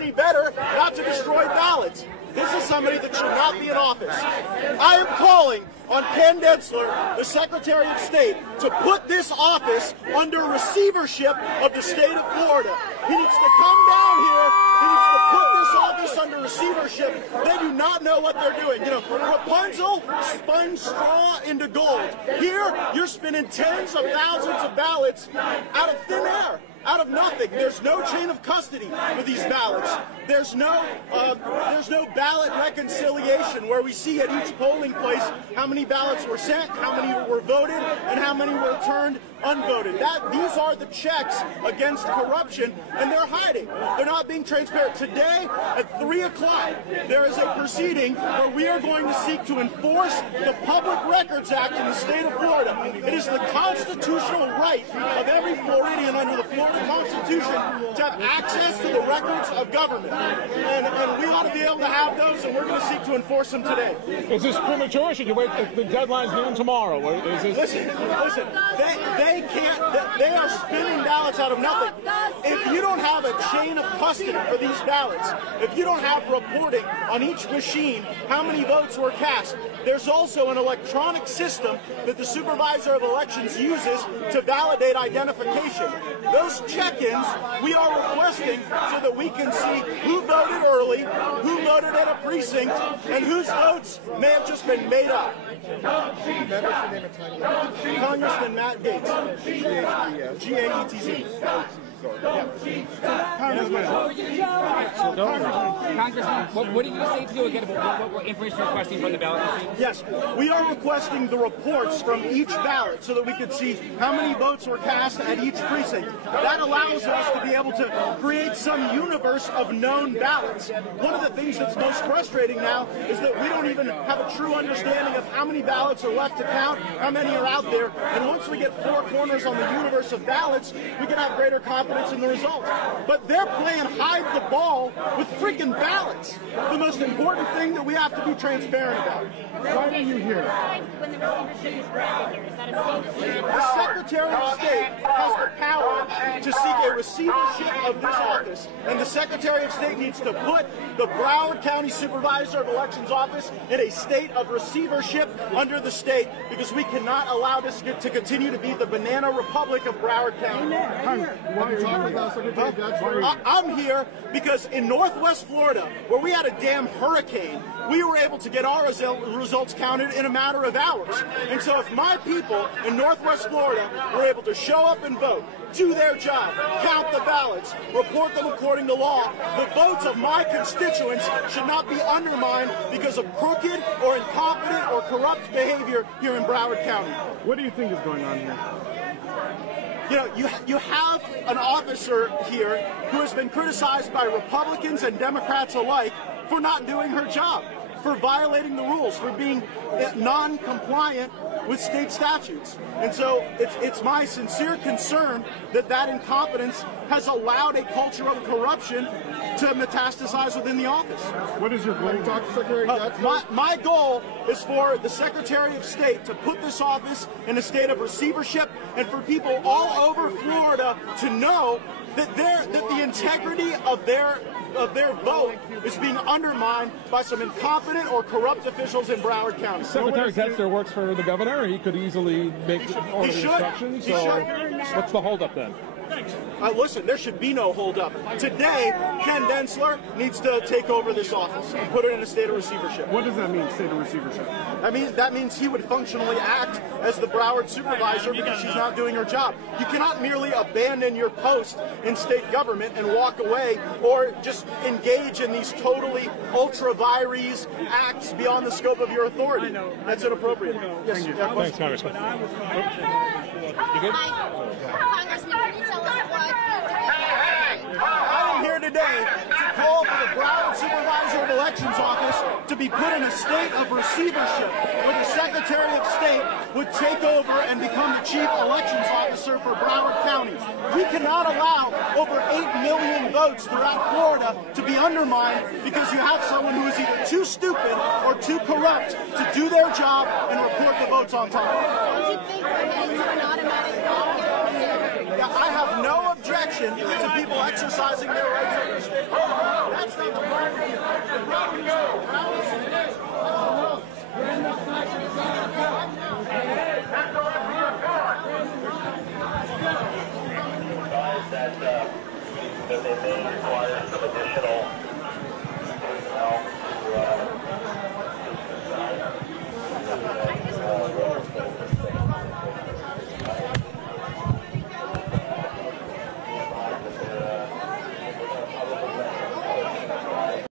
any better not to destroy ballots. This is somebody that should not be in office. I am calling on Ken Densler, the Secretary of State, to put this office under receivership of the state of Florida. He needs to come down here. He needs to put this office under receivership. They do not know what they're doing. You know, Rapunzel spun straw into gold. Here, you're spinning tens of thousands of ballots out of thin air. Out of nothing. There's no chain of custody for these ballots. There's no ballot reconciliation where we see at each polling place how many ballots were sent, how many were voted, and how many were returned unvoted. These are the checks against corruption, and they're hiding. They're not being transparent. Today at 3 o'clock, there is a proceeding where we are going to seek to enforce the Public Records Act in the state of Florida. It is the constitutional right of every Floridian under the Florida Constitution to have access to the records of government. And we ought to be able to have those, and we're going to seek to enforce them today. Is this premature, or should you wait? The deadline's noon tomorrow. Is this... Listen, they can't, they are spinning ballots out of nothing. If you don't have a chain of custody for these ballots, if you don't have reporting on each machine how many votes were cast, there's also an electronic system that the supervisor of elections uses to validate identification. Those check-ins we are requesting so that we can see who voted early, who voted at a precinct, and whose votes may have just been made up. Congressman Matt Gaetz. G-A-E-T-Z. Congressman, what are you going to say to do again about what information you're requesting from the ballot machine? Yes, we are requesting the reports from each ballot so that we can see how many votes were cast at each precinct. That allows us to be able to create some universe of known ballots. One of the things that's most frustrating now is that we don't even have a true understanding of how many ballots are left to count, how many are out there, and once we get 4 corners on the universe of ballots, we can have greater confidence in the results. But they're playing hide the ball with freaking ballots. The most important thing that we have to be transparent about. Why are you here? When the receivership is granted here, is that a state? The Secretary of State has the power to seek a receivership of this office, and the Secretary of State needs to put the Broward County Supervisor of Elections office in a state of receivership under the state, because we cannot allow this to continue to be the banana republic of Broward County. Why are you talking about Secretary Gaetz? I'm here because in Northwest Florida, where we had a damn hurricane, we were able to get our results counted in a matter of hours. And so if my people in Northwest Florida were able to show up and vote, do their job, count the ballots, report them according to law, the votes of my constituents should not be undermined because of crooked or incompetent or corrupt behavior here in Broward County. What do you think is going on here? You know, you have an officer here who has been criticized by Republicans and Democrats alike for not doing her job, for violating the rules, for being non-compliant with state statutes. And so it's my sincere concern that that incompetence has allowed a culture of corruption to metastasize within the office. What is your goal? Talk to Secretary Gaetz. My goal is for the Secretary of State to put this office in a state of receivership, and for people all over Florida to know that the integrity of their vote is being undermined by some incompetent or corrupt officials in Broward County. Secretary Gaetz there works for the governor. He could easily make order instructions. So what's the holdup then? Listen, there should be no holdup. Today, Ken Densler needs to take over this office and put it in a state of receivership. What does that mean, state of receivership? That means he would functionally act as the Broward supervisor because she's not doing her job. You cannot merely abandon your post in state government and walk away, or just engage in these totally ultra vires acts beyond the scope of your authority. That's inappropriate. Yes, Thanks, Congressman. You good? Congressman, can you tell us what? I am here today to call for the Broward Supervisor of Elections office to be put in a state of receivership, where the Secretary of State would take over and become the Chief Elections Officer for Broward County. We cannot allow over 8 million votes throughout Florida to be undermined because you have someone who is either too stupid or too corrupt to do their job and report the votes on time. Don't you think we're heading to an automatic vote here? I have no objection to people exercising their rights under state law. they may require some additional